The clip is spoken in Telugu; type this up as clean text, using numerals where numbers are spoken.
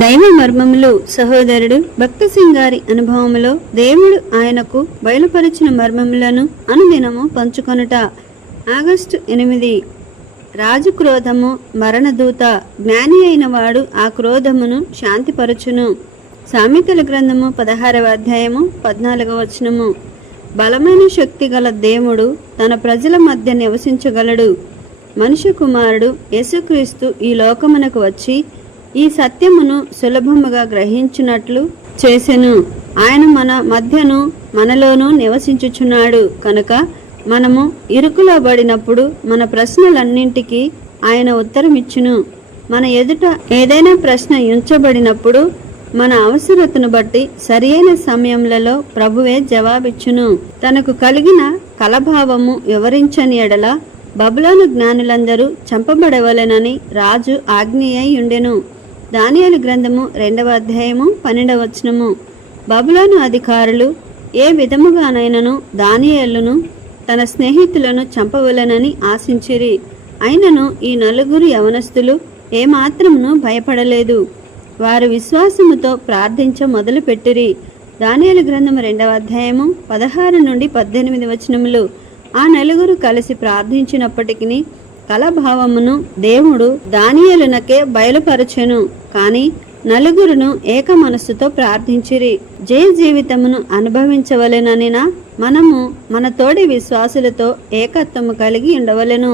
దైవ మర్మములు సహోదరుడు భక్త సింగ్ గారి అనుభవములో దేవుడు ఆయనకు బయలుపరిచిన మర్మములను అనుదినము పంచుకొనుట. ఆగస్టు 8. రాజు క్రోధము మరణదూత, జ్ఞాని అయిన వాడు ఆ క్రోధమును శాంతిపరచును. సామెతల గ్రంథము 16వ అధ్యాయము 14వ వచనము. బలమైన శక్తి గల దేవుడు తన ప్రజల మధ్య నివసించగలడు. మనుష్య కుమారుడు యేసుక్రీస్తు ఈ లోకమునకు వచ్చి ఈ సత్యమును సులభముగా గ్రహించినట్లు చేసెను. ఆయన మన మధ్యను మనలోనూ నివసించుచున్నాడు కనుక మనము ఇరుకులో పడినప్పుడు మన ప్రశ్నలన్నింటికీ ఆయన ఉత్తరమిచ్చును. మన ఎదుట ఏదైనా ప్రశ్న ఉంచబడినప్పుడు మన అవసరతను బట్టి సరియైన సమయములలో ప్రభువే జవాబిచ్చును. తనకు కలిగిన కలభావము వివరించని ఎడల బబులోను జ్ఞానులందరూ చంపబడవలెనని రాజు ఆజ్ఞ అయి ఉండెను. దానియేలు గ్రంథము 2వ అధ్యాయము 12వ వచనము. బబులోను అధికారులు ఏ విధముగానైనను దానియేలును తన స్నేహితులను చంపవలెనని ఆశించిరి. అయినను ఈ నలుగురు యవనస్తులు ఏమాత్రమును భయపడలేదు. వారు విశ్వాసముతో ప్రార్థించ మొదలుపెట్టిరి. దానియేలు గ్రంథము 2వ అధ్యాయము 16 నుండి 18 వచనములు. ఆ నలుగురు కలిసి ప్రార్థించినప్పటికీ కలభావమును దేవుడు దానియేలునకే బయలుపరచెను. కాని నలుగురును ఏక మనస్సుతో ప్రార్థించిరి. జయ జీవితమును అనుభవించవలెననినా మనము మన తోడి విశ్వాసులతో ఏకత్వము కలిగి ఉండవలెను.